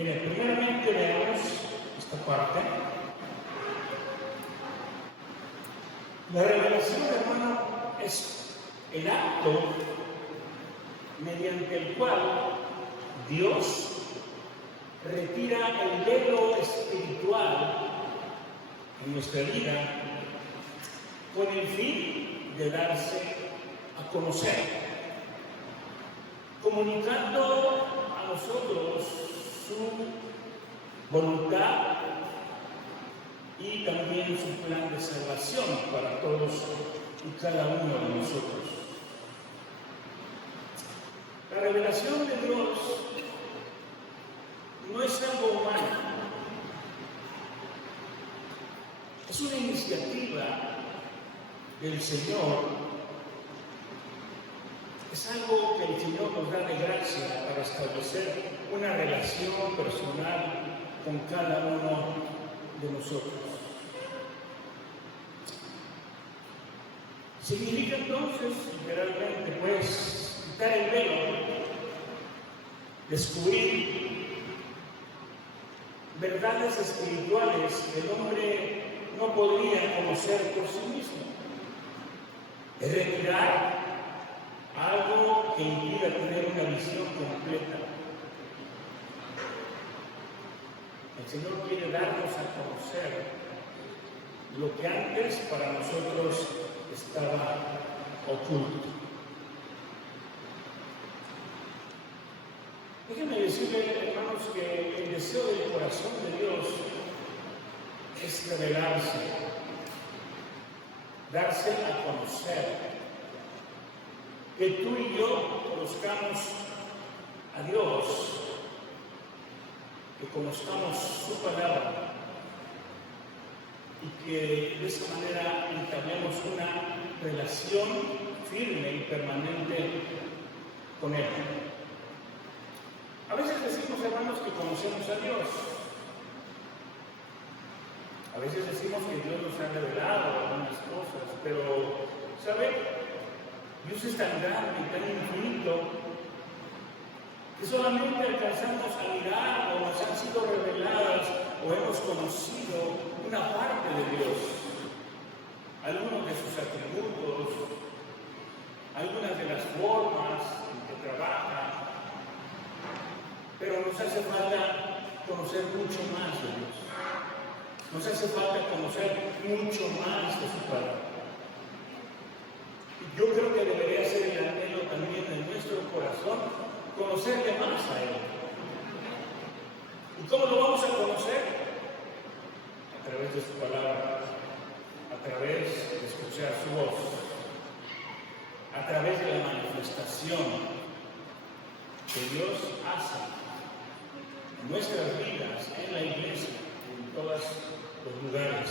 Miren, primeramente veamos esta parte. La revelación, hermano, es el acto mediante el cual Dios retira el velo espiritual en nuestra vida con el fin de darse a conocer, comunicando a nosotros su voluntad y también su plan de salvación para todos y cada uno de nosotros. La revelación de Dios no es algo humano, es una iniciativa del Señor, es algo que el Señor nos da de gracia para establecer una relación personal con cada uno de nosotros. Significa entonces, literalmente, pues, quitar el velo, descubrir verdades espirituales que el hombre no podría conocer por sí mismo. Es retirar algo que impida tener una visión completa. El Señor quiere darnos a conocer lo que antes para nosotros estaba oculto. Déjenme decirles, hermanos, que el deseo del corazón de Dios es revelarse, darse a conocer, que tú y yo conozcamos a Dios, que conozcamos su palabra y que de esa manera entablemos una relación firme y permanente con Él. A veces decimos, hermanos, que conocemos a Dios. A veces decimos que Dios nos ha revelado algunas cosas, pero, ¿sabe? Dios es tan grande y tan infinito que solamente alcanzamos a mirar o nos han sido reveladas o hemos conocido una parte de Dios, algunos de sus atributos, algunas de las formas en que trabaja, pero nos hace falta conocer mucho más de Dios. Nos hace falta conocer mucho más de su palabra. Y yo creo que debería ser el anhelo también de nuestro corazón conocerle más a Él. ¿Y cómo lo vamos a conocer? A través de su palabra, a través de escuchar su voz, a través de la manifestación que Dios hace en nuestras vidas, en la iglesia, en todos los lugares.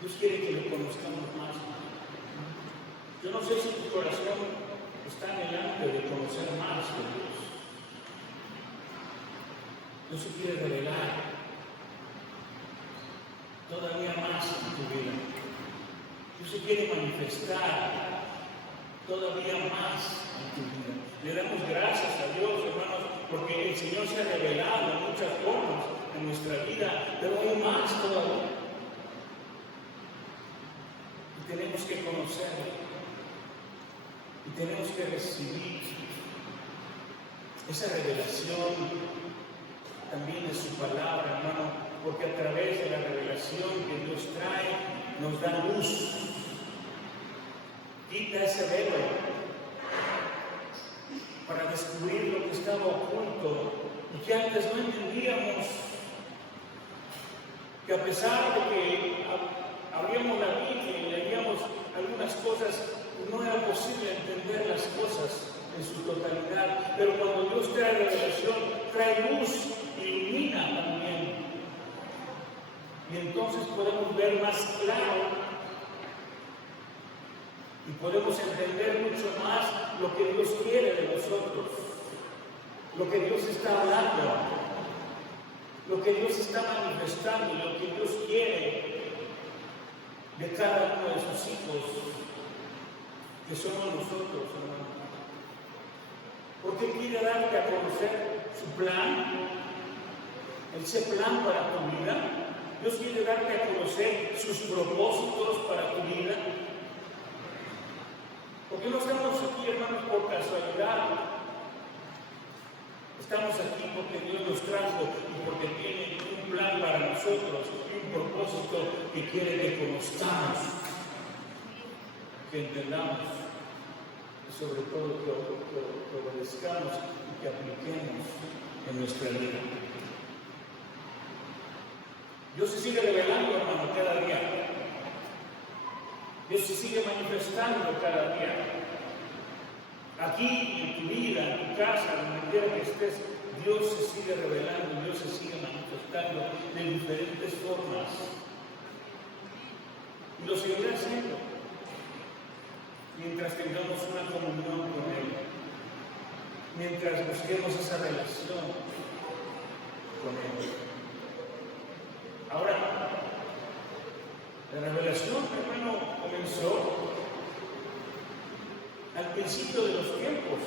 Dios quiere que lo conozcamos más. Yo no sé si tu corazón está anhelante de conocer más de Dios. Dios se quiere revelar todavía más en tu vida. Dios se quiere manifestar todavía más en tu vida. Le damos gracias a Dios, hermanos, porque el Señor se ha revelado en muchas formas en nuestra vida, pero hay más todavía. Y tenemos que conocerlo. Y tenemos que recibir esa revelación también de su palabra, hermano, porque a través de la revelación que Dios trae, nos da luz. Quita ese velo para descubrir lo que estaba oculto y que antes no entendíamos, que a pesar de que abríamos la Biblia y leíamos algunas cosas, no era posible entender las cosas en su totalidad, pero cuando Dios trae revelación, trae luz, ilumina también, y entonces podemos ver más claro y podemos entender mucho más lo que Dios quiere de nosotros, lo que Dios está hablando, lo que Dios está manifestando, lo que Dios quiere de cada uno de sus hijos, que somos nosotros, hermanos. Porque quiere darte a conocer su plan, ese plan para tu vida. Dios quiere darte a conocer sus propósitos para tu vida. Porque no estamos aquí, hermanos, por casualidad. Estamos aquí porque Dios nos trajo y porque tiene un plan para nosotros, un propósito que quiere que conozcamos, que entendamos y sobre todo que obedezcamos y que apliquemos en nuestra vida. Dios se sigue revelando, hermano, cada día. Dios se sigue manifestando cada día. Aquí, en tu vida, en tu casa, donde quiera que estés, Dios se sigue revelando, Dios se sigue manifestando de diferentes formas. Y lo seguirá haciendo mientras tengamos una comunión con Él, mientras busquemos esa relación con Él. Ahora, la revelación, hermano, comenzó al principio de los tiempos.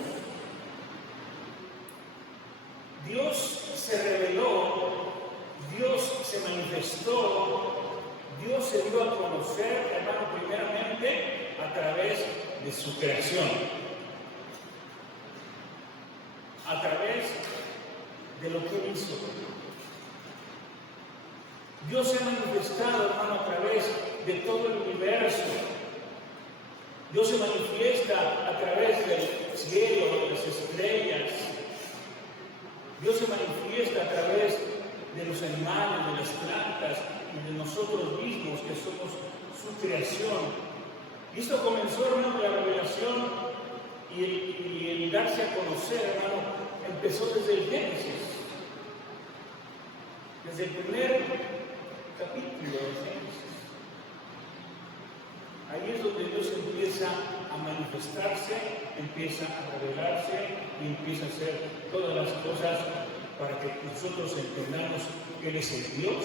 Dios se reveló, Dios se manifestó, Dios se dio a conocer, hermano, primeramente a través de su creación, a través de lo que Él hizo. Dios se ha manifestado, hermano, a través de todo el universo. Dios se manifiesta a través del cielo, de las estrellas. Dios se manifiesta a través de los animales, de las plantas y de nosotros mismos, que somos su creación. Y esto comenzó, hermano, la revelación y el darse a conocer, hermano, empezó desde el Génesis. Desde el primer capítulo de Génesis. Ahí es donde Dios empieza a manifestarse, empieza a revelarse y empieza a hacer todas las cosas para que nosotros entendamos que Él es el Dios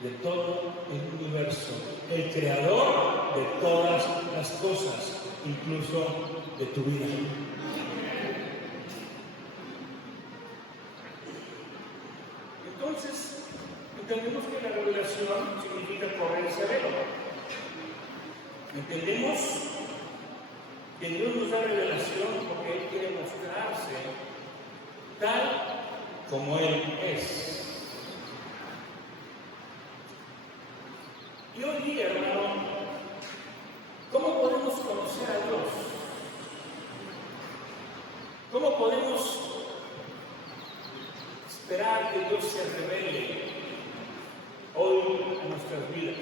de todo el universo, el creador de todas las cosas, incluso de tu vida. Entonces, entendemos que la revelación significa correr el cerebro. Entendemos que Dios nos da revelación porque Él quiere mostrarse tal como Él es. Y hoy día, hermano, ¿cómo podemos conocer a Dios? ¿Cómo podemos esperar que Dios se revele hoy en nuestras vidas?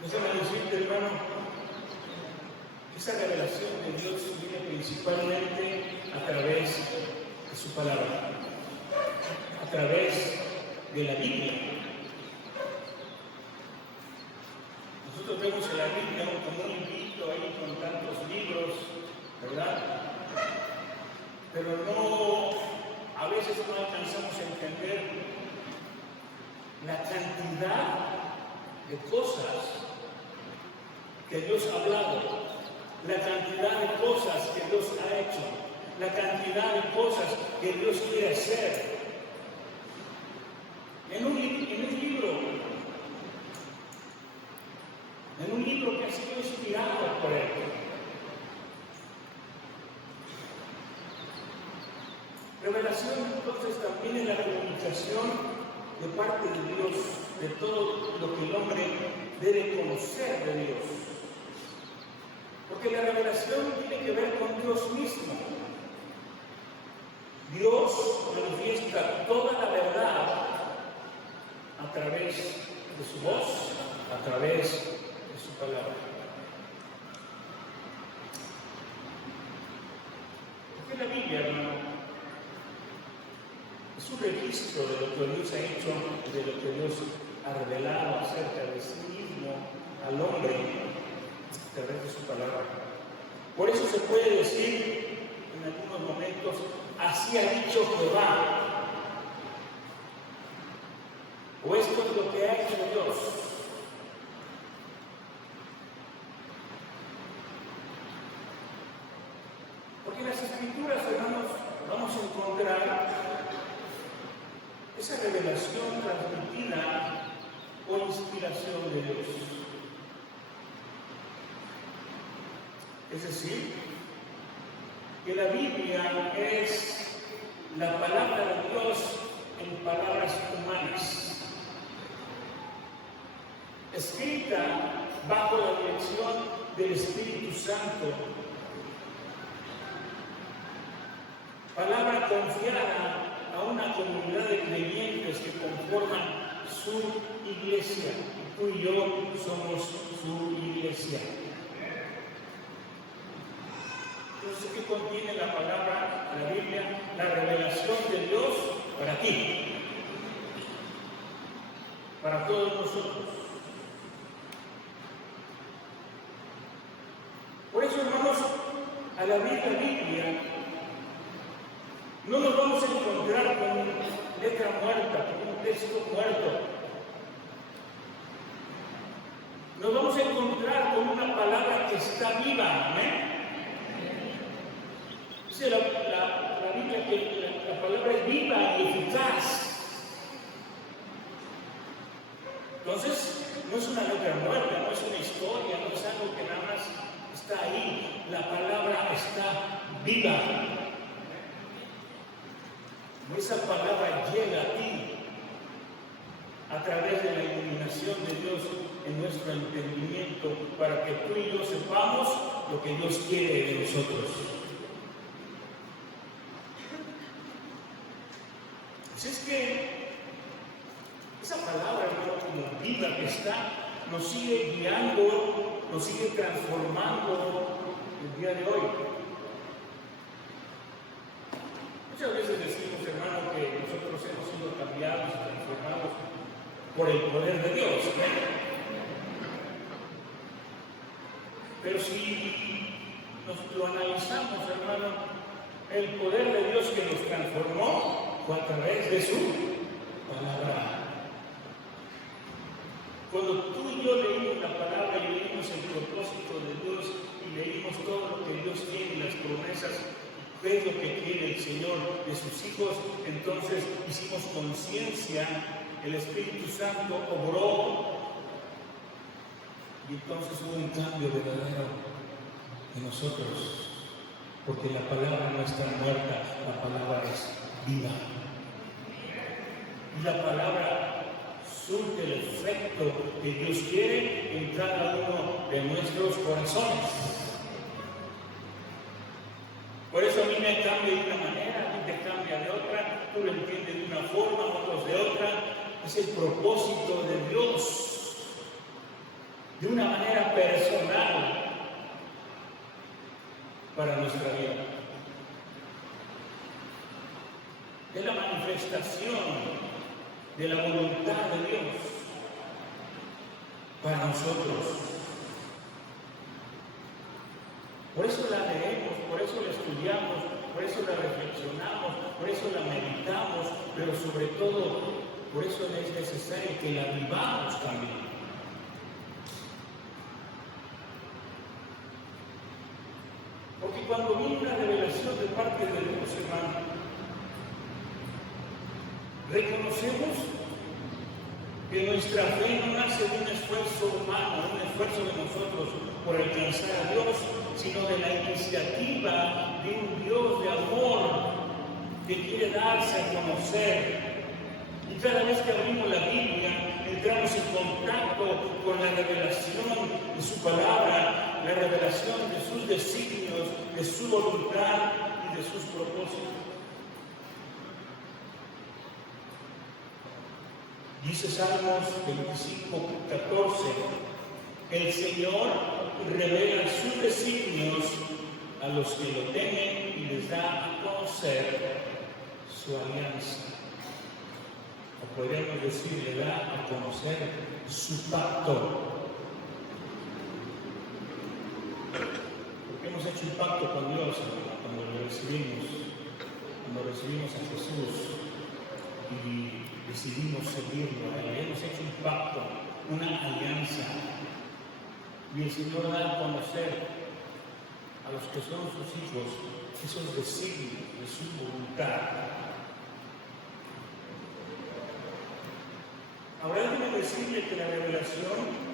Déjame decirte, hermano, esa revelación de Dios viene principalmente a través de su palabra, a través de la Biblia. Nosotros vemos en la Biblia como un librito ahí con tantos libros, ¿verdad? Pero a veces no alcanzamos a entender la cantidad de cosas que Dios ha hablado, la cantidad de cosas que Dios ha hecho, la cantidad de cosas que Dios quiere hacer. En un libro que ha sido inspirado por Él. Revelación, entonces, también es la comunicación de parte de Dios, de todo lo que el hombre debe conocer de Dios. Porque la revelación tiene que ver con Dios mismo. Dios manifiesta toda la verdad a través de su voz, a través de su palabra. Porque la Biblia, hermano, es un registro de lo que Dios ha hecho, de lo que Dios ha revelado acerca de sí mismo al hombre a través de su palabra. Por eso se puede decir en algunos momentos, así ha dicho Jehová, o esto es lo que ha hecho Dios. Escrituras, hermanos, vamos a encontrar esa revelación transmitida por inspiración de Dios. Es decir, que la Biblia es la palabra de Dios en palabras humanas, escrita bajo la dirección del Espíritu Santo, palabra confiada a una comunidad de creyentes que conforman su iglesia. Tú y yo somos su iglesia. Entonces, ¿qué contiene la palabra, la Biblia? La revelación de Dios para ti, para todos nosotros. Por eso, hermanos, al abrir la Biblia, no nos vamos a encontrar con letra muerta, con un texto muerto. Nos vamos a encontrar con una palabra que está viva, ¿amén? Dice la Biblia que la palabra es viva y eficaz. Entonces, no es una letra muerta, no es una historia, no es algo que nada más está ahí. La palabra está viva. Esa palabra llega a ti a través de la iluminación de Dios en nuestro entendimiento para que tú y yo sepamos lo que Dios quiere de nosotros. Así es que esa palabra, hermano, como viva que está, nos sigue guiando, nos sigue transformando el día de hoy. Muchas veces decimos, hermano, que nosotros hemos sido cambiados y transformados por el poder de Dios, ¿eh? Pero si nos lo analizamos, hermano, el poder de Dios que nos transformó fue a través de su palabra. Cuando tú y yo leímos la palabra y leímos el propósito de Dios y leímos todo lo que Dios tiene, las promesas, qué es lo que quiere el Señor de sus hijos, entonces hicimos conciencia, el Espíritu Santo obró y entonces hubo un cambio verdadero en nosotros, porque la palabra no está muerta, la palabra es viva. Y la palabra surte el efecto que Dios quiere en cada uno de nuestros corazones. Por eso a mí me cambia de una manera, a ti te cambia de otra, tú lo entiendes de una forma, otros de otra. Es el propósito de Dios, de una manera personal para nuestra vida. Es la manifestación de la voluntad de Dios para nosotros. Por eso la leemos, por eso la estudiamos, por eso la reflexionamos, por eso la meditamos, pero sobre todo, por eso es necesario que la vivamos también. Porque cuando viene una revelación de parte de Dios, hermano, reconocemos que nuestra fe no nace de un esfuerzo humano, un esfuerzo de nosotros por alcanzar a Dios, sino de la iniciativa de un Dios de amor que quiere darse a conocer. Y cada vez que abrimos la Biblia, entramos en contacto con la revelación de su palabra, la revelación de sus designios, de su voluntad y de sus propósitos. Dice Salmos 25:14, el Señor revela sus designios a los que lo temen y les da a conocer su alianza. O podríamos decir, le da a conocer su pacto. Porque hemos hecho un pacto con Dios cuando lo recibimos a Jesús y decidimos seguirlo a Él. Hemos hecho un pacto, una alianza. Y el Señor da a conocer a los que son sus hijos esos designios de su voluntad. Ahora déjeme decirle que la revelación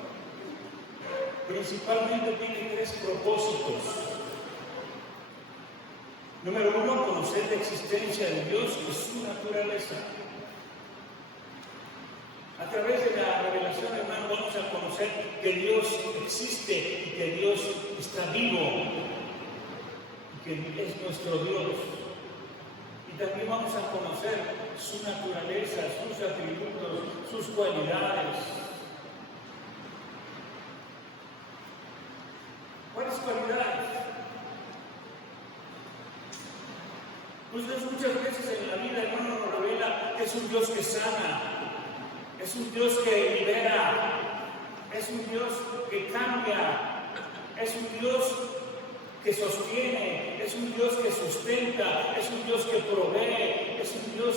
principalmente tiene tres propósitos. Número uno, conocer la existencia de Dios y su naturaleza. A través de la revelación, hermano, vamos a conocer que Dios existe y que Dios está vivo y que es nuestro Dios. Y también vamos a conocer su naturaleza, sus atributos, sus cualidades. ¿Cuáles cualidades? Pues Dios muchas veces en la vida, hermano, nos revela que es un Dios que sana, es un Dios que libera, es un Dios que cambia, es un Dios que sostiene, es un Dios que sustenta, es un Dios que provee, es un Dios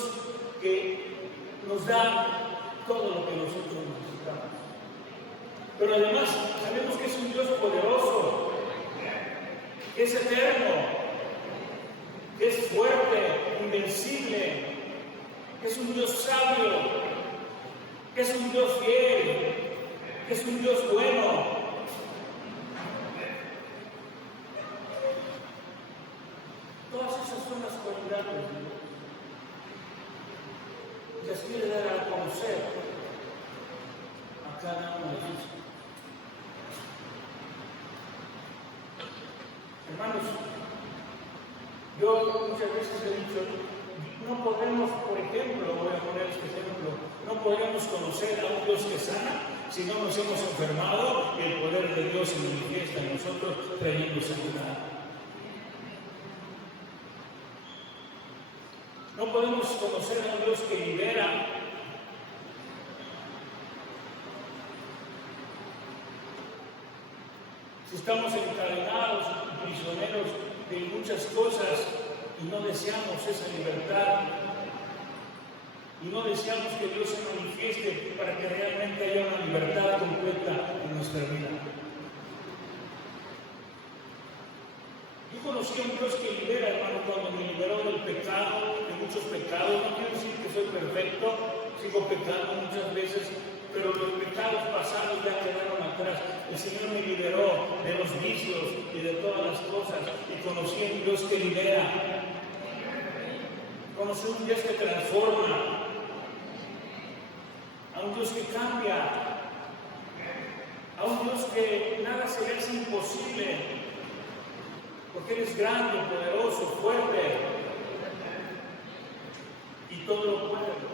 que nos da todo lo que nosotros necesitamos. Pero además sabemos que es un Dios poderoso, que es eterno, que es fuerte, invencible, que es un Dios sabio, que es un Dios fiel, que es un Dios bueno. Todas esas son las cualidades de Dios. Y las quiere dar a conocer a cada uno de ellos. Hermanos, yo muchas veces he dicho, no podemos, por ejemplo, voy a poner este ejemplo, no podemos conocer a un Dios que sana si no nos hemos enfermado y el poder de Dios se manifiesta en nosotros trayendo sanidad. No podemos conocer a un Dios que libera. Si estamos encadenados y prisioneros de muchas cosas y no deseamos esa libertad, y no deseamos que Dios se manifieste para que realmente haya una libertad completa en nuestra vida. Yo conocí a un Dios que libera, hermano, cuando me liberó del pecado, de muchos pecados. No quiero decir que soy perfecto, sigo pecando muchas veces, pero los pecados pasados ya quedaron atrás. El Señor me liberó de los vicios y de todas las cosas, y conocí a un Dios que libera. Conocí a un Dios que transforma, a un Dios que cambia, a un Dios que nada se le hace imposible, porque Él es grande, poderoso, fuerte, y todo lo puede.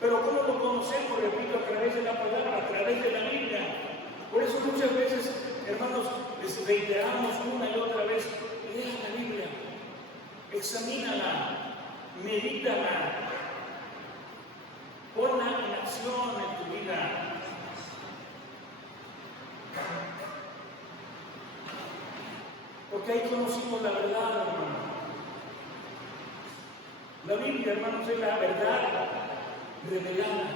Pero ¿cómo lo conocemos? Repito, a través de la palabra, a través de la Biblia. Por eso muchas veces, hermanos, les reiteramos una y otra vez, lea la Biblia, examínala, medítala, ponla en acción en tu vida. Porque ahí conocimos la verdad, hermano. La Biblia, hermanos, es la verdad revelada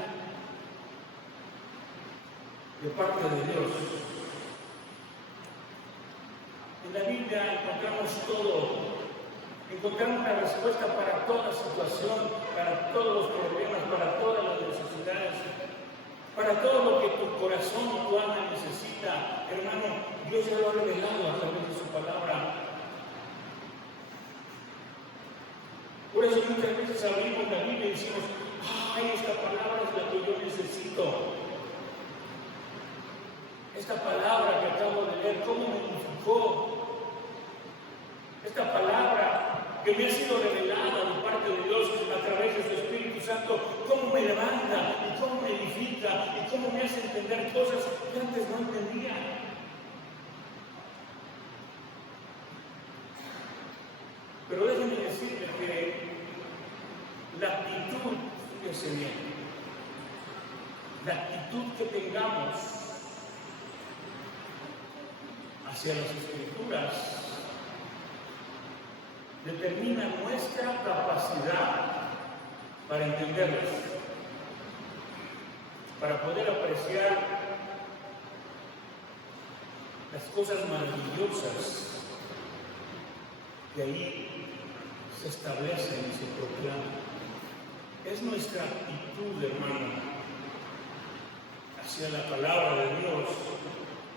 de parte de Dios. En la Biblia encontramos todo. Encontramos la respuesta para toda situación, para todos los problemas, para todas las necesidades, para todo lo que tu corazón y tu alma necesita. Hermano, Dios ya lo ha revelado a través de su palabra. Por eso muchas veces abrimos la Biblia y decimos, ay, esta palabra es la que yo necesito. Esta palabra que acabo de leer, ¿cómo me edificó? Esta palabra que me ha sido revelada de parte de Dios a través de su Espíritu Santo, cómo me levanta y cómo me edifica y cómo me hace entender cosas que antes no entendía. Pero déjenme decirles que la actitud, fíjense bien, la actitud que tengamos hacia las Escrituras determina nuestra capacidad para entenderlas, para poder apreciar las cosas maravillosas que ahí se establecen y se proclaman. Es nuestra actitud, hermano, hacia la palabra de Dios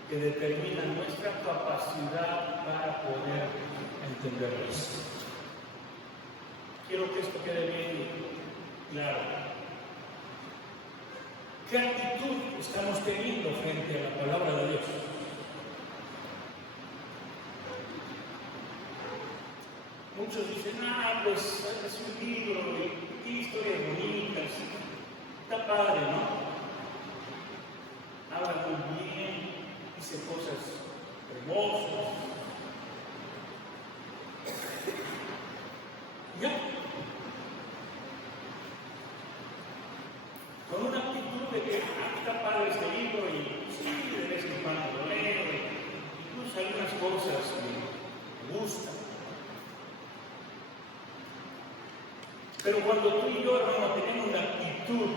que determina nuestra capacidad para poder entenderlos. Quiero que esto quede bien claro. ¿Qué actitud estamos teniendo frente a la palabra de Dios? Muchos dicen, pues es un libro, tiene historias bonitas, está padre, ¿no? Habla muy bien, dice cosas hermosas. Ya. Con una actitud de que está padre este libro y sí, de vez en cuando lo leo, incluso algunas cosas que me gustan. Pero cuando tú y yo, hermano, tenemos la actitud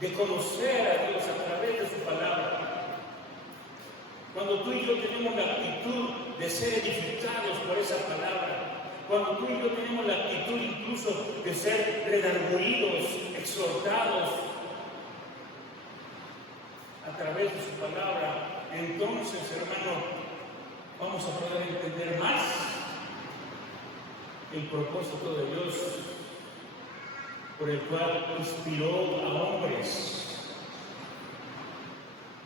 de conocer a Dios a través de su palabra, cuando tú y yo tenemos la actitud de ser edificados por esa palabra, cuando tú y yo tenemos la actitud incluso de ser redargüidos, exhortados a través de su palabra, entonces, hermano, vamos a poder entender más el propósito de Dios por el cual inspiró a hombres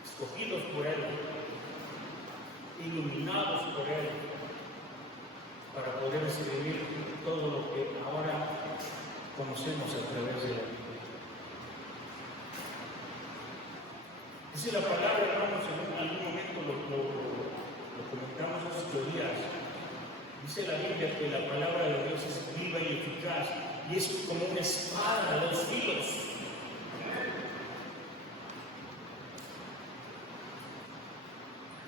escogidos por Él, iluminados por Él, para poder escribir todo lo que ahora conocemos a través de la Biblia. Dice la palabra, hermanos, en algún momento lo comentamos hace 8 días. Dice la Biblia que la palabra de Dios es viva y eficaz y es como una espada de 2 filos.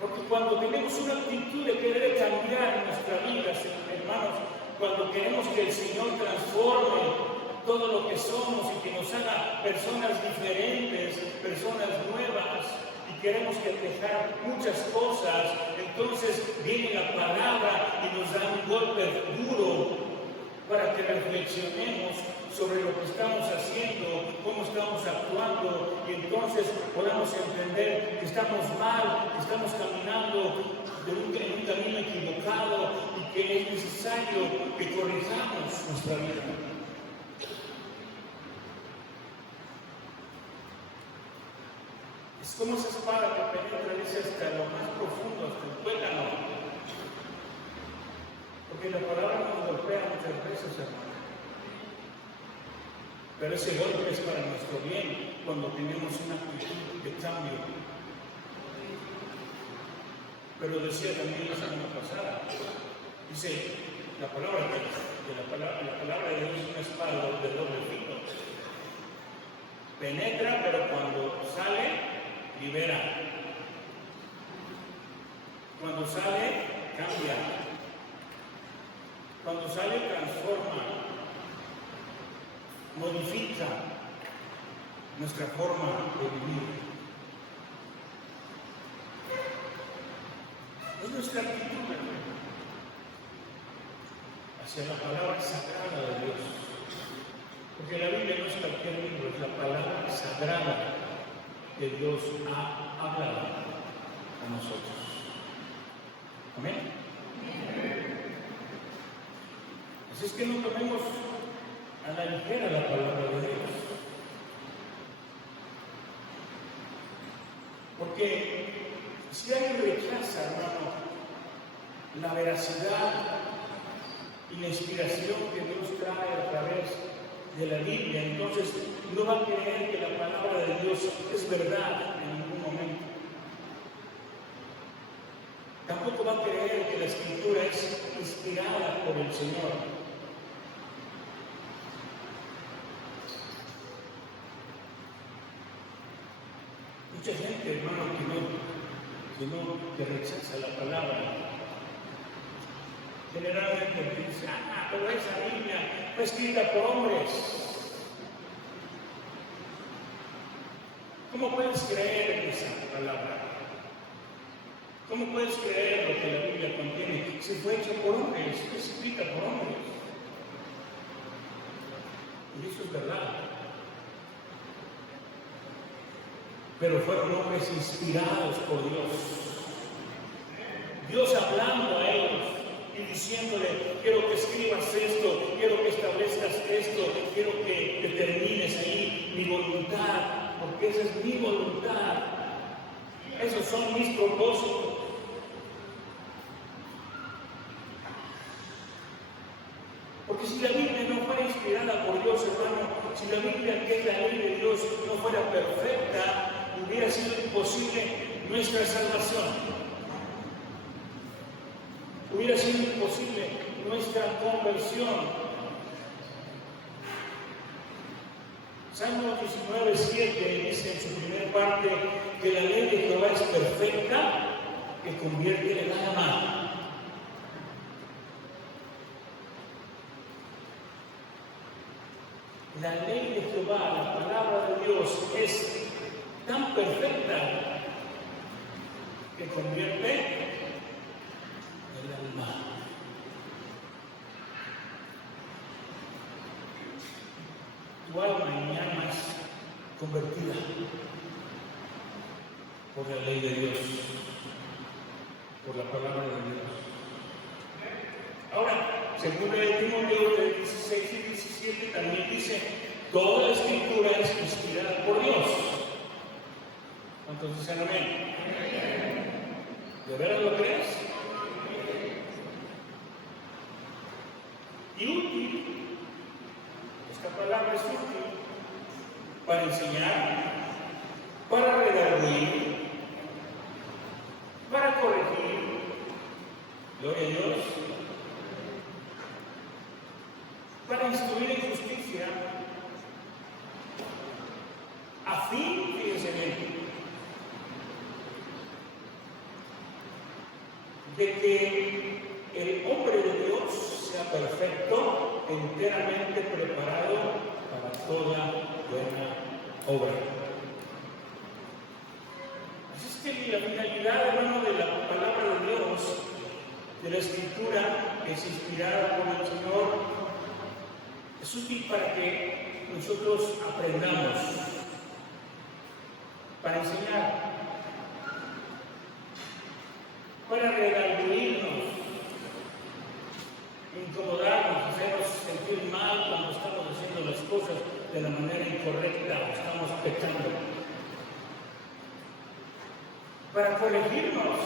Porque cuando tenemos una actitud de querer cambiar nuestra vida, hermanos, cuando queremos que el Señor transforme todo lo que somos y que nos haga personas diferentes, personas nuevas, y queremos que dejar muchas cosas, entonces viene la palabra y nos da un golpe duro para que reflexionemos sobre lo que estamos haciendo, cómo estamos actuando, y entonces podamos entender que estamos mal, que estamos caminando en un camino equivocado y que es necesario que corrijamos nuestra vida. Es como esa espada que penetra hasta lo más profundo, hasta el tuétano. Porque la palabra nos golpea muchas veces, hermano. Pero ese golpe es para nuestro bien cuando tenemos una actitud de cambio. Pero decía también la semana pasada, dice la palabra de Dios es una espada de doble filo. Penetra, pero cuando sale, libera. Cuando sale, cambia. Cuando sale, transforma. Modifica nuestra forma de vivir. Es nuestra actitud hacia la palabra sagrada de Dios. Porque la Biblia no es cualquier libro, es la palabra sagrada que Dios ha hablado a nosotros. Amén. Así es que no tomemos a la ligera la palabra de Dios. Porque si alguien rechaza, hermano, la veracidad y la inspiración que Dios trae a través de la Biblia, entonces no va a creer que la palabra de Dios es verdad en ningún momento. Tampoco va a creer que la Escritura es inspirada por el Señor. Mucha gente, hermano, que rechaza la palabra, generalmente dice, pero esa Biblia fue escrita por hombres. ¿Cómo puedes creer en esa palabra? ¿Cómo puedes creer lo que la Biblia contiene? Si fue hecho por hombres, fue escrita por hombres. Y eso es verdad. Pero fueron hombres inspirados por Dios. Dios hablando a ellos y diciéndole: quiero que escribas esto, quiero que establezcas esto, quiero que determines ahí mi voluntad, porque esa es mi voluntad. Esos son mis propósitos. Porque si la Biblia no fuera inspirada por Dios, hermano, si la Biblia, que es la ley de Dios, no fuera perfecta, hubiera sido imposible nuestra salvación. Hubiera sido imposible nuestra conversión. Salmo 19:7 dice en su primera parte que la ley de Jehová es perfecta, que convierte el alma. La ley de Jehová, la palabra de Dios, es tan perfecta que convierte el alma. Tu alma y mi alma es convertida por la ley de Dios, por la palabra de Dios. Ahora, según Timoteo 16 y 17 también dice: toda la escritura es inspirada por Dios. ¿Cuántos dicen amén? ¿De veras lo crees? Y útil, esta palabra es útil para enseñar, para redarguir, para corregir, gloria a Dios, para instruir en justicia, a fin, fíjense bien, de que el hombre de Dios sea perfecto, enteramente preparado para toda buena obra. Así es que la finalidad, hermano, de la palabra de Dios, de la Escritura, que es inspirada por el Señor, es útil para que nosotros aprendamos, para enseñar, para redarguirnos, incomodarnos, hacernos sentir mal cuando estamos haciendo las cosas de la manera incorrecta o estamos pecando, para corregirnos.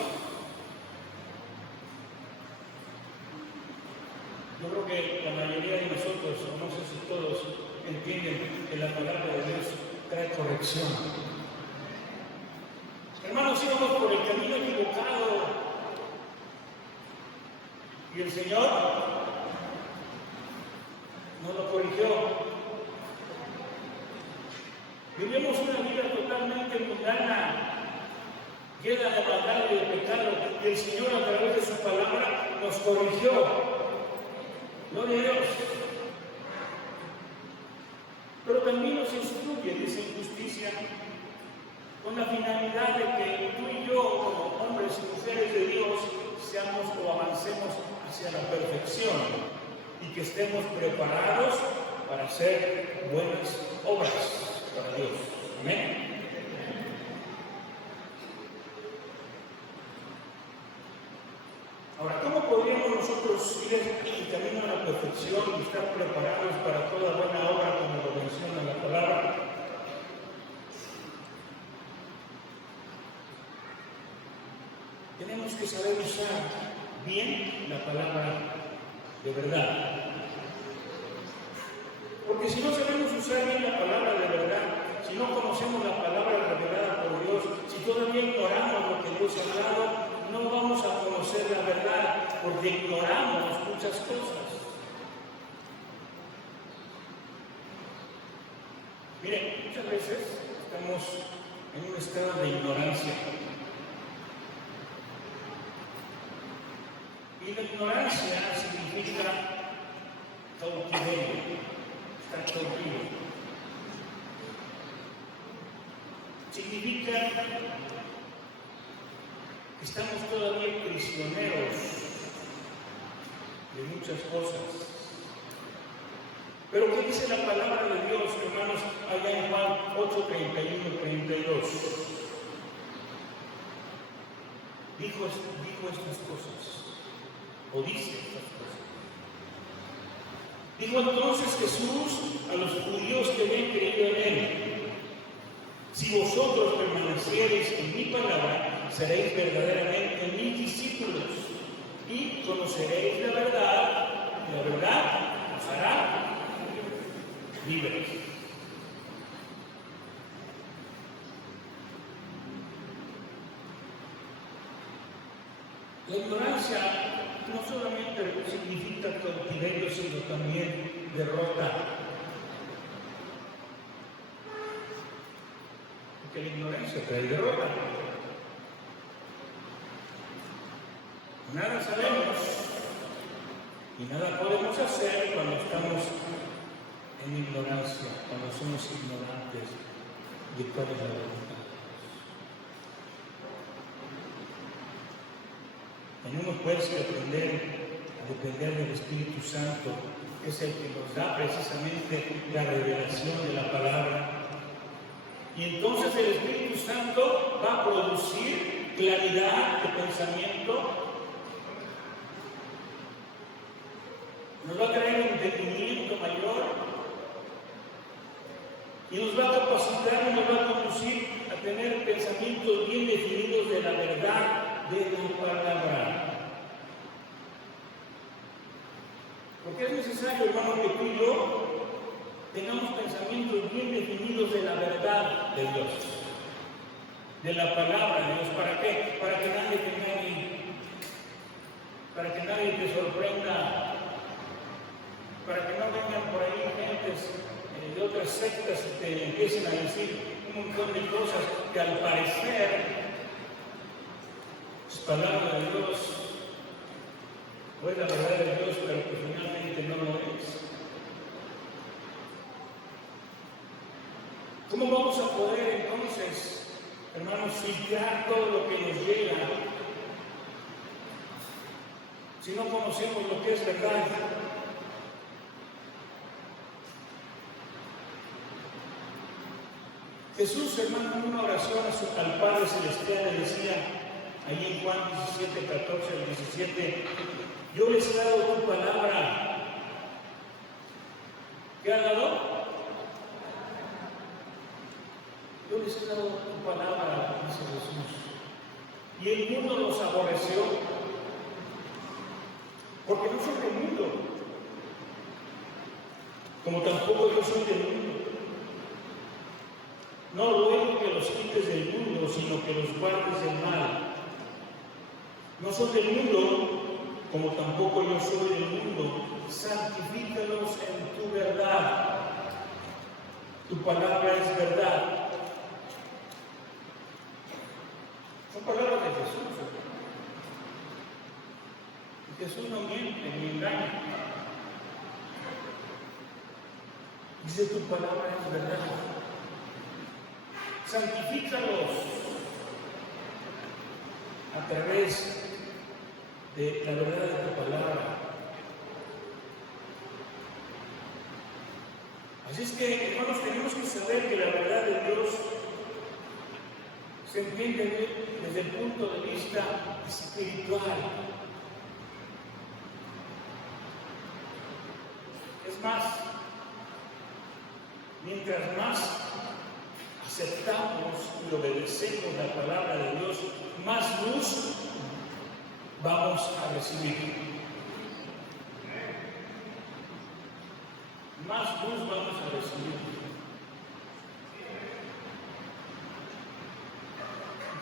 Yo creo que la mayoría de nosotros, o no sé si todos, entienden que la palabra de Dios trae corrección. Hermanos, íbamos por el camino equivocado y el Señor nos lo corrigió. Vivimos una vida totalmente mundana, llena de maldad y de pecado, y el Señor, a través de su palabra, nos corrigió. Gloria a Dios. Pero también nos instruye, dice en justicia, con la finalidad de que tú y yo, como hombres y mujeres de Dios, seamos o avancemos hacia la perfección y que estemos preparados para hacer buenas obras para Dios. Amén. Ahora, ¿cómo podríamos nosotros ir en camino a la perfección y estar preparados para toda buena obra, como lo menciona la palabra? Tenemos que saber usar bien la palabra de verdad. Porque si no sabemos usar bien la palabra de verdad, si no conocemos la palabra revelada por Dios, si todavía ignoramos lo que Dios ha hablado, no vamos a conocer la verdad, porque ignoramos muchas cosas. Miren, muchas veces estamos en un estado de ignorancia. Y la ignorancia significa cautiverio, estar cautivo. Significa Estamos todavía prisioneros de muchas cosas. Pero ¿qué dice la palabra de Dios, hermanos, allá en Juan 8, 31, 32? Dijo estas cosas, o dice estas cosas. Dijo entonces Jesús a los judíos que habían creído en él: si vosotros permaneciereis en mi palabra, seréis verdaderamente mis discípulos y conoceréis la verdad, y la verdad os hará libres. La ignorancia no solamente significa cautiverio, sino también derrota. Porque la ignorancia trae derrota. Nada sabemos y nada podemos hacer cuando estamos en ignorancia, cuando somos ignorantes de cuál es la voluntad. Tenemos pues que aprender a depender del Espíritu Santo, que es el que nos da precisamente la revelación de la palabra. Y entonces el Espíritu Santo va a producir claridad de pensamiento, nos va a traer un entendimiento mayor y nos va a capacitar y nos va a conducir a tener pensamientos bien definidos de la verdad de la palabra. Porque es necesario, hermano, que tú y yo tengamos pensamientos bien definidos de la verdad de Dios, de la palabra de Dios. ¿Para qué? Para que nadie te engañe, para que nadie te sorprenda, para que no vengan por ahí gentes de otras sectas y te empiecen a decir un montón de cosas que al parecer es palabra de Dios, o es la verdad de Dios, pero que finalmente no lo es. ¿Cómo vamos a poder entonces, hermanos, filtrar todo lo que nos llega si no conocemos lo que es verdad? Jesús, hermano, en una oración al Padre Celestial le decía, ahí en Juan 17, 14 al 17, yo les he dado tu palabra. ¿Qué ha dado? Yo les he dado tu palabra, dice Jesús. Y el mundo los aborreció, porque no son del mundo, como tampoco yo soy del mundo. No ruego que los quites del mundo, sino que los guardes del mal. No son del mundo, como tampoco yo soy del mundo. Santifícalos en tu verdad. Tu palabra es verdad. Son palabras de Jesús. Y Jesús no miente ni engaña. Dice, tu palabra es verdad. Santifícalos a través de la verdad de tu palabra. Así es que, hermanos, tenemos que saber que la verdad de Dios se entiende desde el punto de vista espiritual. Es más, mientras más aceptamos y obedecemos la palabra de Dios, más luz vamos a recibir. Más luz vamos a recibir.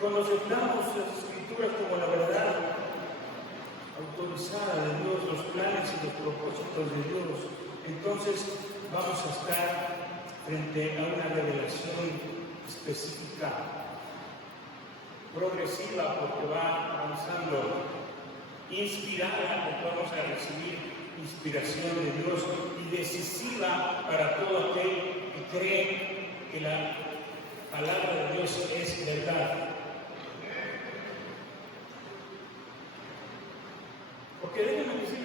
Cuando aceptamos las Escrituras como la verdad autorizada de Dios, los planes y los propósitos de Dios, entonces vamos a estar frente a una revelación específica, progresiva, porque va avanzando, inspirada, porque vamos a recibir inspiración de Dios, y decisiva para todo aquel que cree que la palabra de Dios es verdad.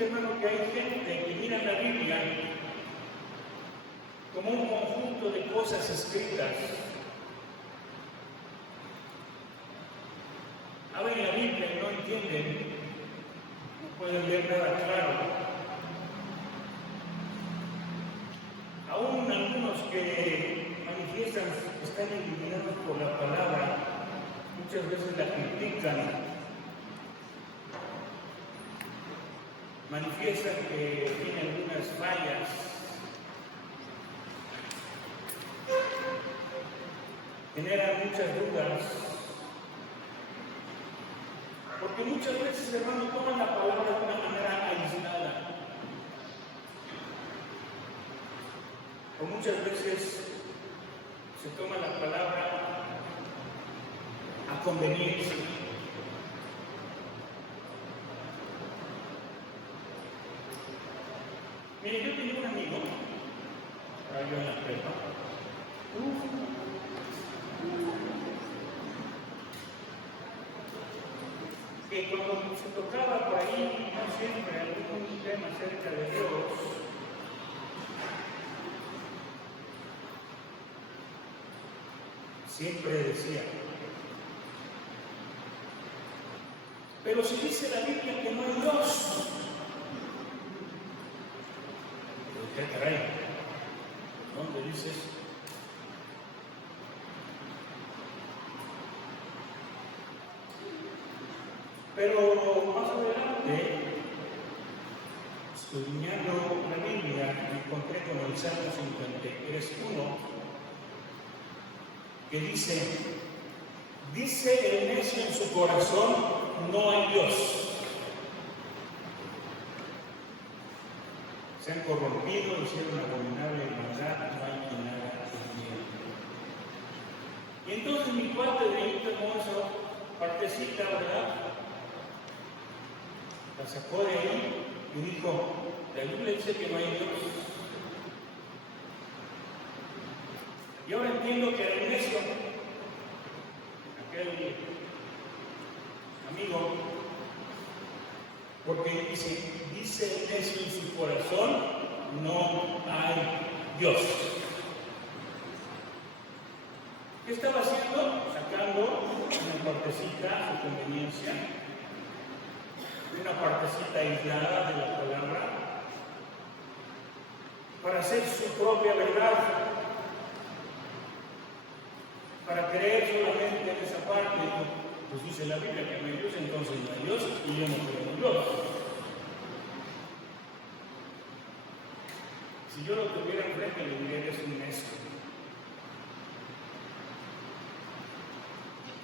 decirle, hermano, que hay gente que mira la Biblia como un conjunto de cosas escritas. Abren la Biblia y no entienden, no pueden ver nada claro. Aún algunos que manifiestan que están iluminados por la palabra, muchas veces la critican, manifiestan que tiene algunas fallas. Generan muchas dudas, porque muchas veces, hermano, toman la palabra de una manera aislada, o muchas veces se toma la palabra a conveniencia. Mire, yo tenía un amigo, yo en la prepa, que cuando se tocaba por ahí, no siempre, algún tema acerca de Dios, siempre decía, pero si dice la Biblia que no hay Dios, ¿qué caray? ¿Dónde dices? Pero más adelante, estudiando la Biblia, me encontré con el Salmo 53:1, que dice el necio en su corazón, no hay Dios. Se han corrompido, hicieron abominable maldad, no hay quien haga el bien. Y entonces mi cuate de ahí tomó esa partecita, ¿verdad? La sacó de ahí y dijo, la Biblia dice que no hay Dios. Y ahora entiendo que era necio, aquel amigo, porque dice el necio en su corazón, no hay Dios. ¿Qué estaba haciendo? Sacando una partecita a su conveniencia, una partecita aislada de la palabra, para hacer su propia verdad, para creer solamente en esa parte. Pues dice la Biblia que no hay Dios, entonces no hay Dios, y yo no creo en Dios. Si yo lo tuviera enfrente, le diría que es un necio.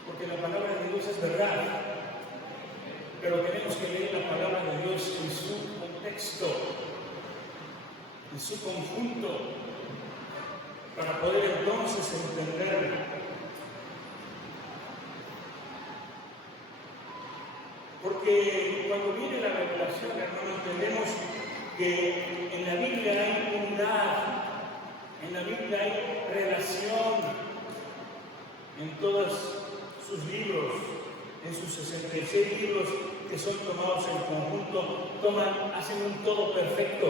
Porque la palabra de Dios es verdad, pero tenemos que leer la palabra de Dios en su contexto, en su conjunto, para poder entonces entenderla. Porque cuando viene la revelación, hermano, entendemos que en la Biblia hay unidad, en la Biblia hay relación, en todos sus libros, en sus 66 libros que son tomados en conjunto, hacen un todo perfecto.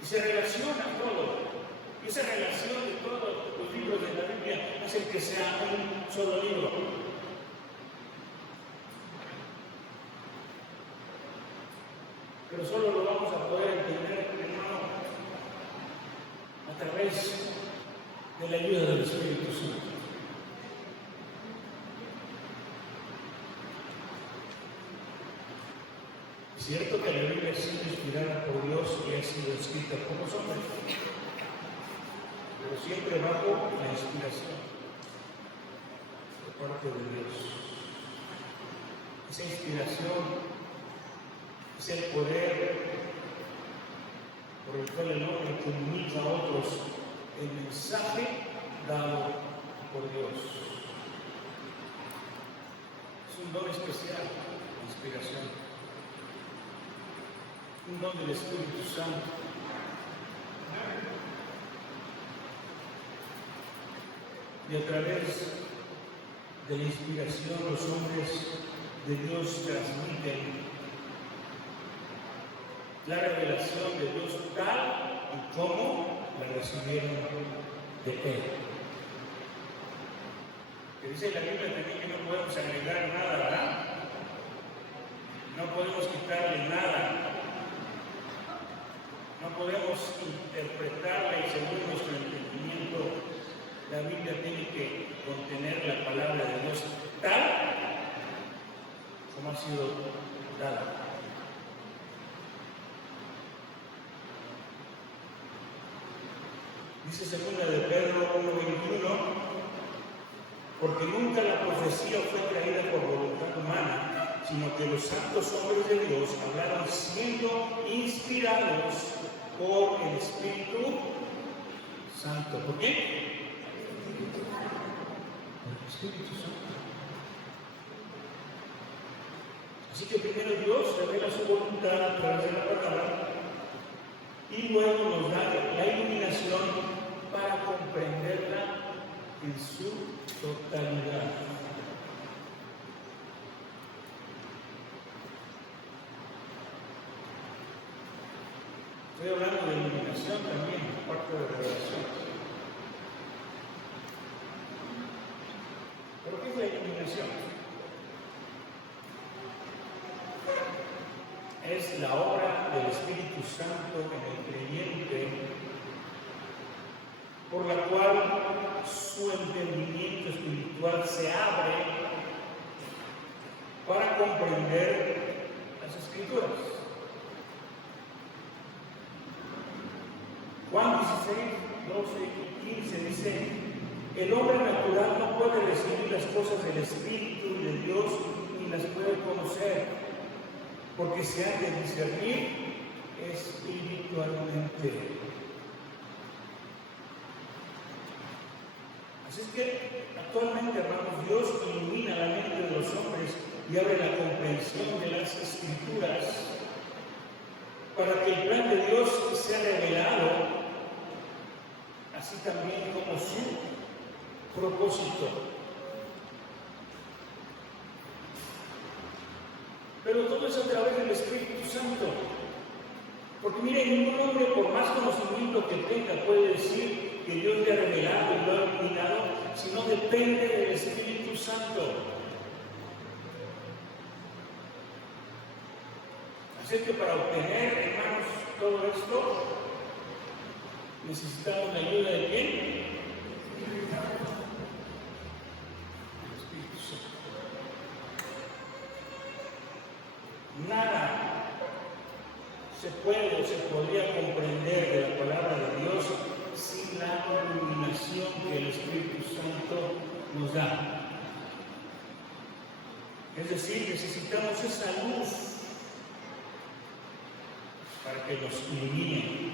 Y se relaciona todo. Y esa relación de todos los libros de la Biblia hace que sea un solo libro. Pero solo lo vamos a poder entender, hermano, a través de la ayuda del Espíritu Santo. Es cierto que la Biblia ha sido inspirada por Dios y ha sido escrita por los hombres, pero siempre bajo la inspiración de parte de Dios. Esa inspiración es el poder por el cual el hombre comunica a otros el mensaje dado por Dios. Es un don especial, la inspiración, un don del Espíritu Santo. Y a través de la inspiración los hombres de Dios transmiten la revelación de Dios tal y como la recibieron de Él. Que dice la Biblia también que no podemos agregar nada, ¿verdad? No podemos quitarle nada. No podemos interpretarla y según nuestro entendimiento, la Biblia tiene que contener la palabra de Dios tal como ha sido dada. Dice 2 de Pedro 1:21, porque nunca la profecía fue traída por voluntad humana, sino que los santos hombres de Dios hablaron siendo inspirados por el Espíritu Santo. ¿Por qué? Por el Espíritu Santo. Así que primero Dios revela su voluntad a través de la palabra y luego nos da la iluminación para comprenderla en su totalidad. Estoy hablando de iluminación también, parte de revelación. ¿Pero qué es la iluminación? Es la obra del Espíritu Santo en el creyente, por la cual su entendimiento espiritual se abre para comprender las Escrituras. Juan 16, 12 y 15 dice: el hombre natural no puede recibir las cosas del Espíritu y de Dios ni las puede conocer, porque se han de discernir espiritualmente. Así es que actualmente, hermanos, Dios ilumina la mente de los hombres y abre la comprensión de las Escrituras para que el plan de Dios sea revelado, así también como su propósito. Pero todo es a través del Espíritu Santo. Porque mire, ningún hombre, por más conocimiento que tenga, puede decir que Dios le ha revelado y lo ha iluminado, si no depende del Espíritu Santo. Así que para obtener, hermanos, todo esto, necesitamos la ayuda de ¿quién? El Espíritu Santo. Nada se puede o se podría comprender de la palabra de Dios sin la iluminación que el Espíritu Santo nos da. Es decir, necesitamos esa luz para que nos ilumine.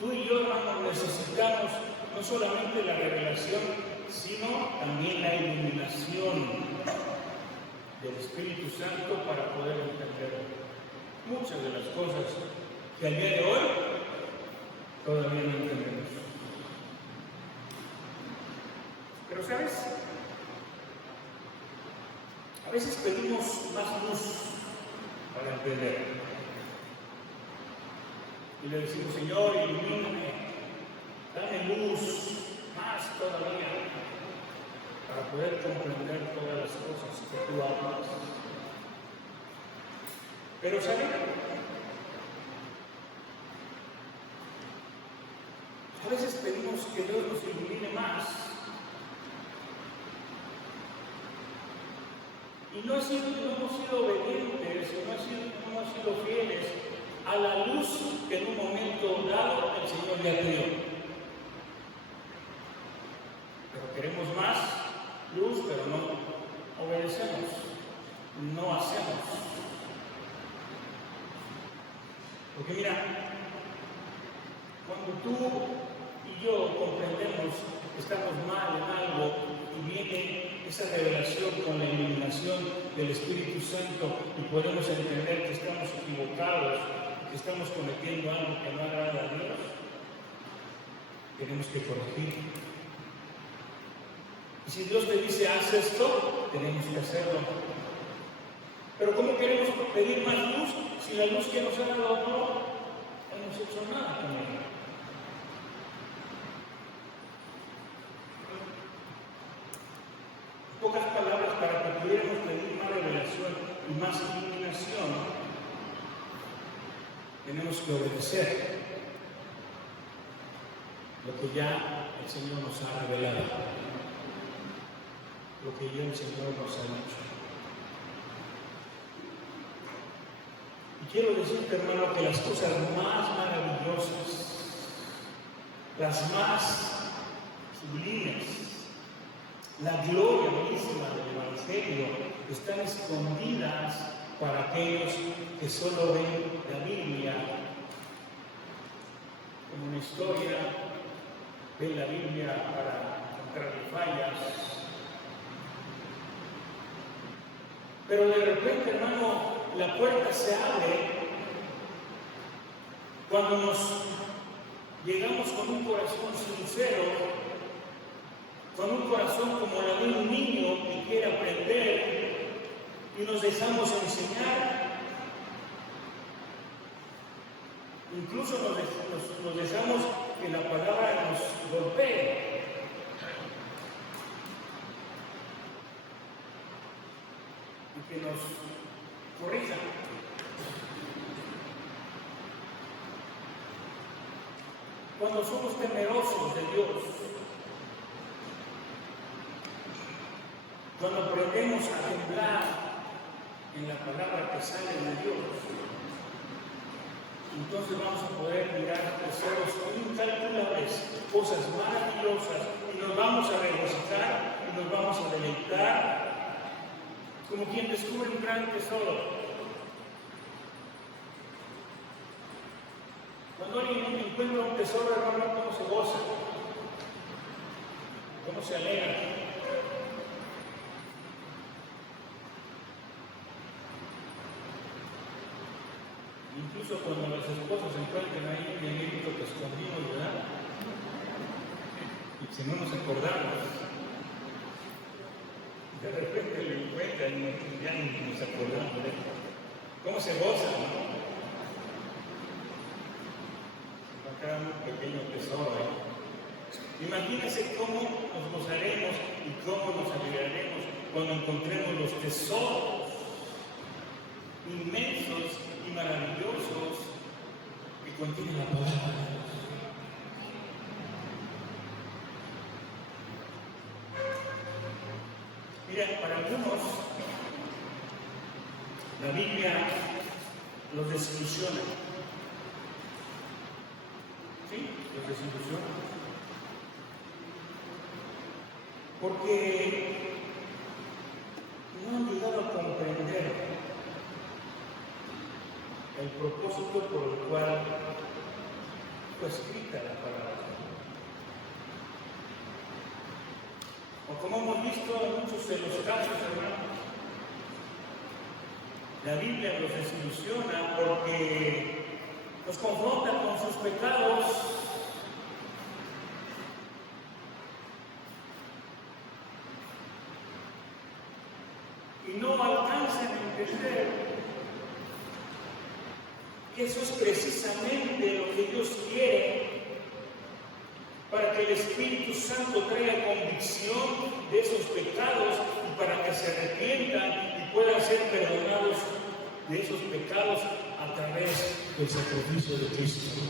Tú y yo, hermanos, necesitamos no solamente la revelación, sino también la iluminación del Espíritu Santo para poder entender muchas de las cosas que al día de hoy todavía no entendemos. Pero ¿sabes? A veces pedimos más luz para entender. Y le decimos: Señor, ilumíname, dame luz más todavía, para poder comprender todas las cosas que tú hablas. Pero ¿saben? A veces pedimos que Dios nos ilumine más. Y no hemos sido obedientes, no hemos sido fieles a la luz que en un momento dado el Señor le dio. Pero queremos más luz, pero no obedecemos, no hacemos. Porque mira, cuando tú y yo comprendemos que estamos mal en algo y viene esa revelación con la iluminación del Espíritu Santo y podemos entender que estamos equivocados, que estamos cometiendo algo que no agrada a Dios, tenemos que corregir. Y si Dios te dice, haz esto, tenemos que hacerlo. Pero ¿cómo queremos pedir más luz si la luz que nos ha dado no hemos hecho nada con ella? Pocas palabras para que pudiéramos pedir más revelación y más iluminación, tenemos que obedecer lo que ya el Señor nos ha revelado, lo que ya el Señor nos ha dicho. Y quiero decirte, hermano, que las cosas más maravillosas, las más sublimes, la gloria misma del Evangelio están escondidas para aquellos que solo ven la Biblia como una historia, ven la Biblia para encontrarle fallas. Pero de repente, hermano, la puerta se abre cuando nos llegamos con un corazón sincero, con un corazón como la de un niño que quiere aprender y nos dejamos enseñar. Incluso nos dejamos que la palabra nos golpee. Y que nos corrija. Cuando somos temerosos de Dios, cuando aprendemos a temblar en la palabra que sale de Dios, entonces vamos a poder mirar tesoros incalculables, cosas maravillosas, y nos vamos a regocijar y nos vamos a deleitar como quien descubre un gran tesoro. Cuando alguien encuentra un tesoro, hermano, ¿cómo se goza? ¿Cómo se alegra? Incluso cuando las esposas se encuentran ahí en el libro que escondimos, ¿verdad? Y si no nos acordamos, de repente lo encuentran y ya ni nos acordamos, ¿verdad? ¿Cómo se goza, no? Acá un pequeño tesoro, ¿eh? Imagínense cómo nos gozaremos y cómo nos alegraremos cuando encontremos los tesoros inmensos y maravillosos que contiene la palabra de Dios. Mira, para algunos la Biblia los desilusiona. ¿Sí? Los desilusiona. Porque no han llegado a comprender el propósito por el cual fue escrita la palabra. O como hemos visto en muchos de los casos, hermanos, la Biblia los desilusiona porque los confronta con sus pecados. Y no alcanzan a entender que eso es precisamente lo que Dios quiere, para que el Espíritu Santo traiga convicción de esos pecados y para que se arrepientan y puedan ser perdonados de esos pecados a través del sacrificio de Cristo.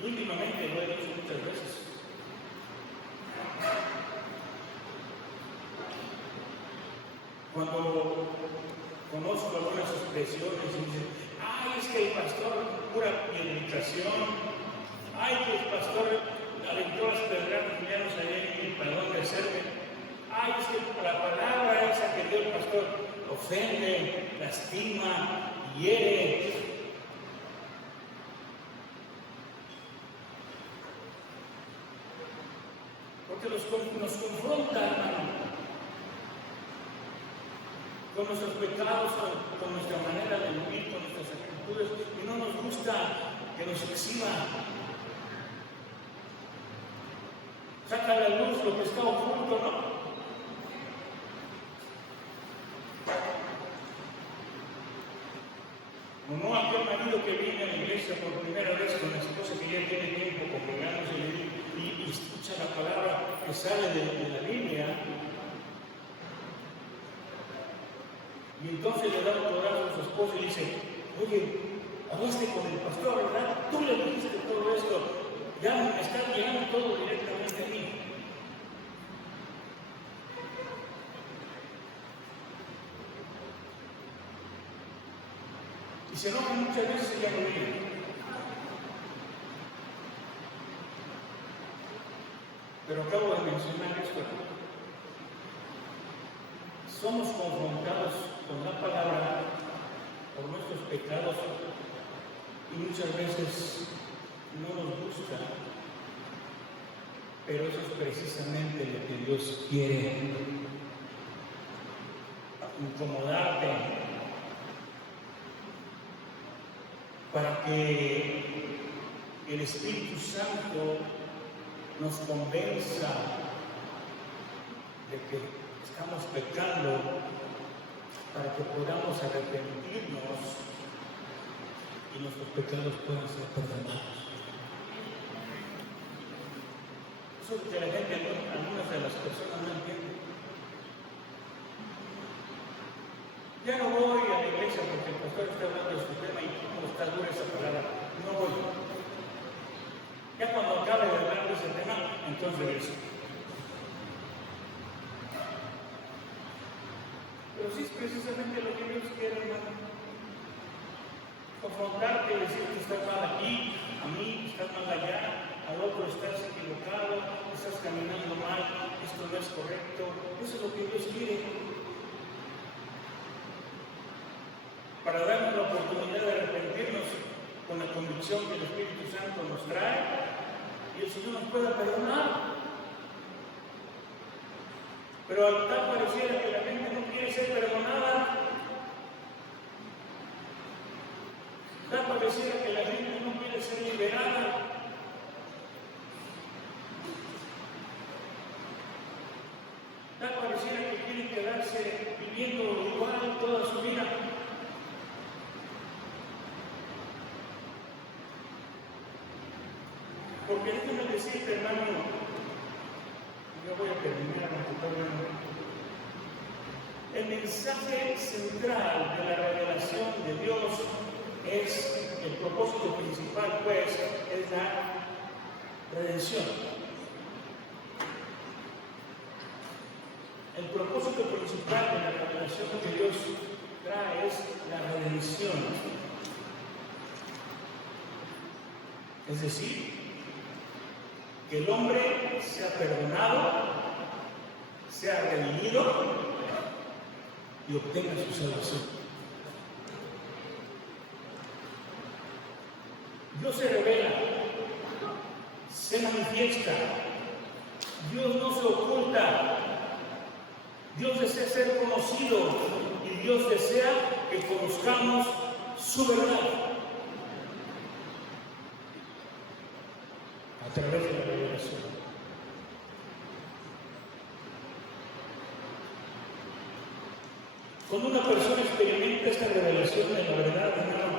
Y últimamente lo he dicho muchas veces. Cuando conozco algunas expresiones y dicen, ay, es que el pastor pura predicación, ay, que el pastor aventó las pedradas millanos allá en el perdón de serve, ay, es que la palabra esa que dio el pastor ofende, lastima, hiere. Porque nos confronta, hermano, con nuestros pecados, con nuestra manera de vivir, con nuestras actitudes, y no nos gusta que nos exhiba. saca a la luz lo que está oculto, ¿no? O no aquel marido que viene a la iglesia por primera vez con la esposa que ya tiene tiempo congregándose y escucha la palabra que sale de la Biblia, y entonces le da un codazo a su esposa y dice: oye, hablaste con el pastor, ¿verdad? Tú le dijiste todo esto, ya me está llegando todo directamente a mí. Y se enoja muchas veces y ya no viene. Pero acabo de mencionar esto. Somos confrontados con la palabra por nuestros pecados y muchas veces no nos gusta, pero eso es precisamente lo que Dios quiere: incomodarte, para que el Espíritu Santo nos convenza de que estamos pecando, para que podamos arrepentirnos y nuestros pecados puedan ser perdonados. Eso es lo que la gente, algunas de las personas no entienden. Ya no voy a la iglesia porque el pastor está hablando de su tema y cómo está dura esa palabra. No voy. Ya cuando acabe de hablar de ese tema, entonces regreso. Pero sí es precisamente lo que Dios quiere, hermano. Confrontarte y decir que estás mal aquí, a mí estás mal allá, al otro estás equivocado, estás caminando mal, esto no es correcto. Eso es lo que Dios quiere. Para darnos la oportunidad de arrepentirnos con la convicción que el Espíritu Santo nos trae y el Señor nos pueda perdonar. Pero al tal pareciera que la gente no quiere ser perdonada, tal pareciera que la gente no quiere ser liberada. Tal pareciera que quieren quedarse viviendo igual toda su vida. Porque déjame decirte, hermano, yo voy a terminar, el mensaje central de la revelación de Dios es, el propósito principal, pues, es la redención. El propósito principal de la revelación que Dios trae es la redención. Es decir, que el hombre sea perdonado, sea redimido y obtenga su salvación. Dios se revela, se manifiesta, Dios no se oculta, Dios desea ser conocido y Dios desea que conozcamos su verdad a través de la revelación. Cuando una persona experimenta esta revelación de la verdad, hermano,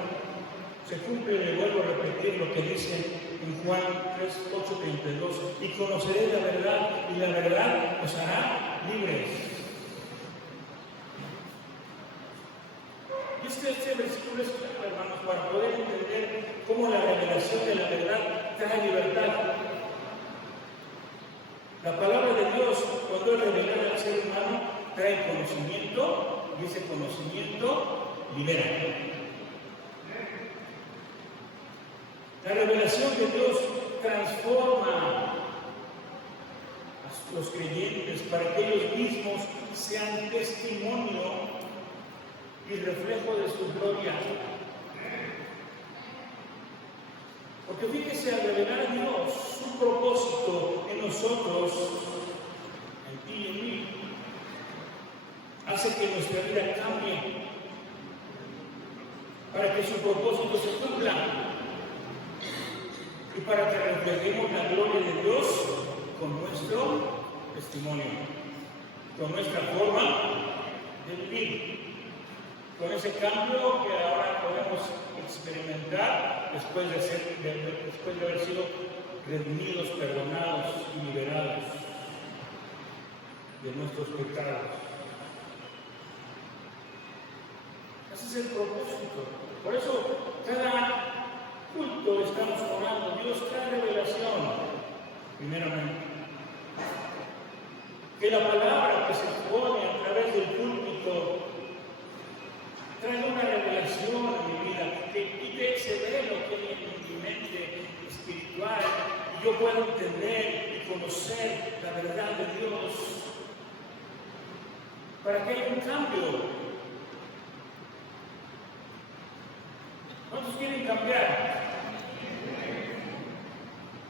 se cumple, le vuelvo a repetir lo que dice en Juan 3:8-32: y conoceré la verdad, y la verdad os hará libres. Y este versículo es claro, hermanos, para poder entender cómo la revelación de la verdad trae libertad. La palabra de Dios, cuando es revelada al ser humano, trae conocimiento, y ese conocimiento libera. La revelación de Dios transforma a los creyentes para que ellos mismos sean testimonio y reflejo de su gloria. Porque fíjese, al revelar a Dios su propósito en nosotros, en ti y en mí, hace que nuestra vida cambie para que su propósito se cumpla y para que reflejemos la gloria de Dios con nuestro testimonio, con nuestra forma de vivir, con ese cambio que ahora podemos experimentar después de haber sido redimidos, perdonados y liberados de nuestros pecados. Ese es el propósito. Por eso, cada culto estamos orando. Dios trae revelación, primeramente. Que la palabra que se pone a través del púlpito trae una revelación a mi vida, que quite ese velo que hay en mi mente espiritual y yo pueda entender y conocer la verdad de Dios. Para que haya un cambio. ¿Cuántos quieren cambiar?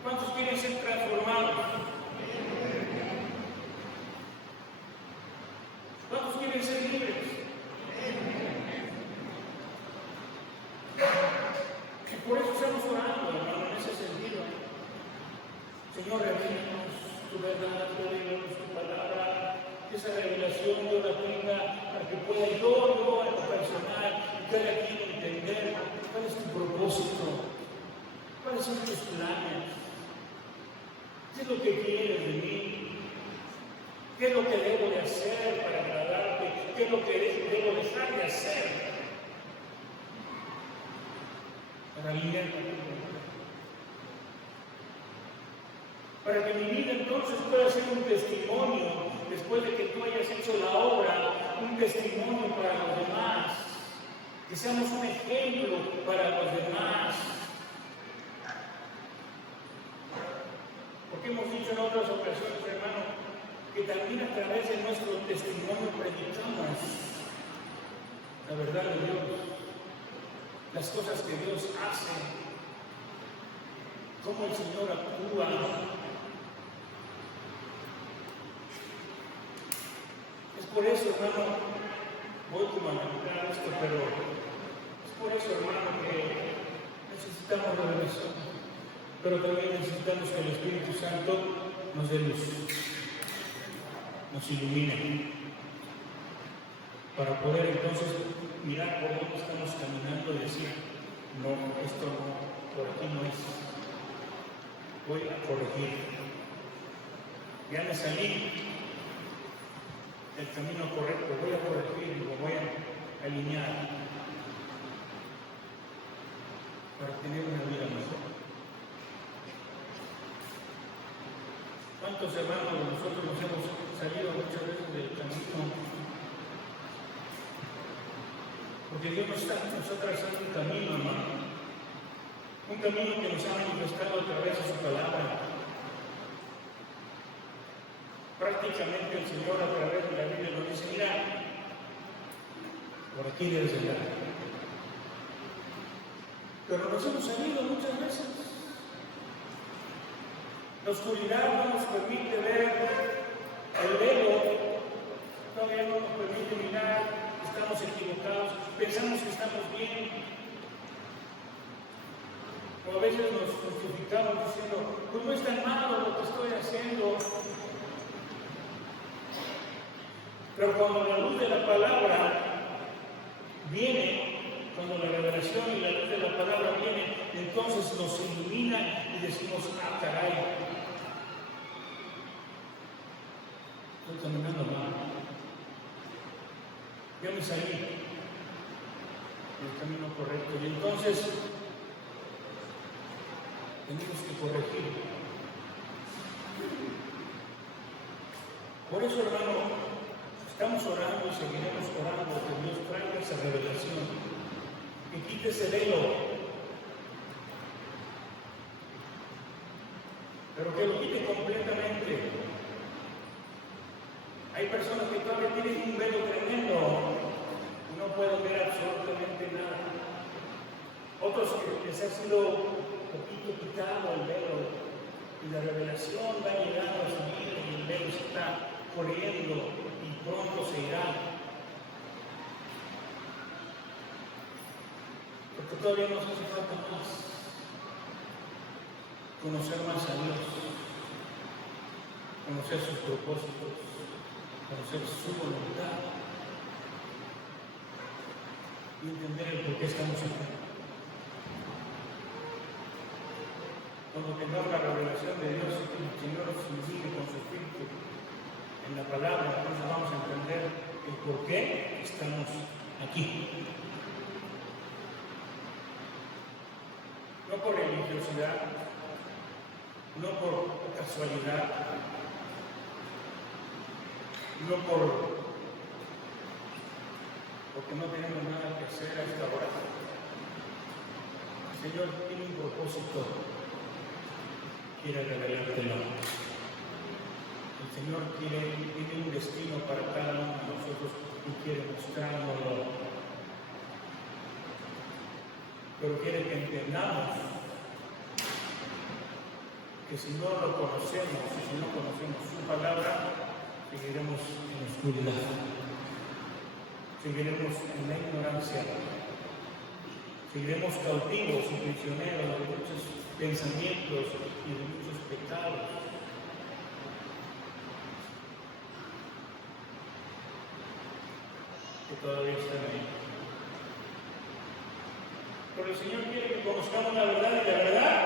¿Cuántos quieren ser transformados? ¿Cuántos quieren ser libres? Y por eso estamos orando, hermano, en ese sentido. Señor, revélanos tu verdad, revélanos tu palabra, esa revelación yo la tenga para que pueda yo en lo personal, cada quien entender cuál es tu propósito, cuáles son tus planes, qué es lo que quieres de mí, qué es lo que debo de hacer para agradarte, qué es lo que debo dejar de hacer para alinearme contigo. Para que mi vida entonces pueda ser un testimonio, después de que tú hayas hecho la obra, un testimonio para los demás, que seamos un ejemplo para los demás. Porque hemos dicho en otras ocasiones, hermano, que también a través de nuestro testimonio predicamos la verdad de Dios, las cosas que Dios hace, cómo el Señor actúa. Es por eso, hermano, voy como a meditar esto, pero es por eso, hermano, que necesitamos revelación, pero también necesitamos que el Espíritu Santo nos dé luz, nos ilumine, para poder entonces mirar por dónde estamos caminando y decir, no, esto no, por aquí no es, voy a corregir, ya me salí el camino correcto, voy a corregir, lo voy a alinear para tener una vida mejor. ¿Cuántos hermanos de nosotros nos hemos salido muchas veces del camino? Porque Dios nos está trazando un camino, hermano. Un camino que nos ha manifestado a través de su palabra. Prácticamente el Señor a través de la Biblia nos dice, mira, por aquí debes llegar. Pero nos hemos salido muchas veces. La oscuridad no nos permite ver el velo, todavía no nos permite mirar, estamos equivocados, pensamos que estamos bien. O a veces nos justificamos diciendo, pues no es tan malo lo que estoy haciendo. Pero cuando la luz de la palabra viene, cuando la revelación y la luz de la palabra viene, entonces nos ilumina y decimos, ah, caray, estoy caminando mal. Ya me salí del camino correcto. Y entonces tenemos que corregir. Por eso, hermano, estamos orando y seguiremos orando que Dios traiga esa revelación, que quite ese velo, pero que lo quite completamente. Hay personas que todavía tienen un velo tremendo y no pueden ver absolutamente nada. Otros que les ha sido un poquito quitado el velo y la revelación va llegando a su vida y el velo se está corriendo y pronto se irá. Porque todavía nos hace falta más conocer más a Dios. conocer sus propósitos, conocer su voluntad y entender el por qué estamos aquí. Cuando tengamos la revelación de Dios y que el Señor nos ilumine con su Espíritu en la palabra, entonces vamos a entender el por qué estamos aquí. No por religiosidad, no por casualidad, no porque no tenemos nada que hacer a esta hora. El Señor tiene un propósito, quiere revelártelo. El Señor tiene un destino para cada uno de nosotros y quiere mostrárnoslo. Pero quiere que entendamos que si no lo conocemos, si no conocemos su palabra, seguiremos en oscuridad, seguiremos en la ignorancia, seguiremos cautivos y prisioneros de muchos pensamientos y de muchos pecados. Que todavía están ahí. Pero el Señor quiere que conozcamos la verdad y la verdad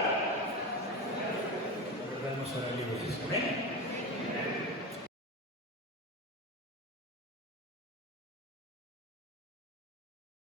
nos hará libres. Amén.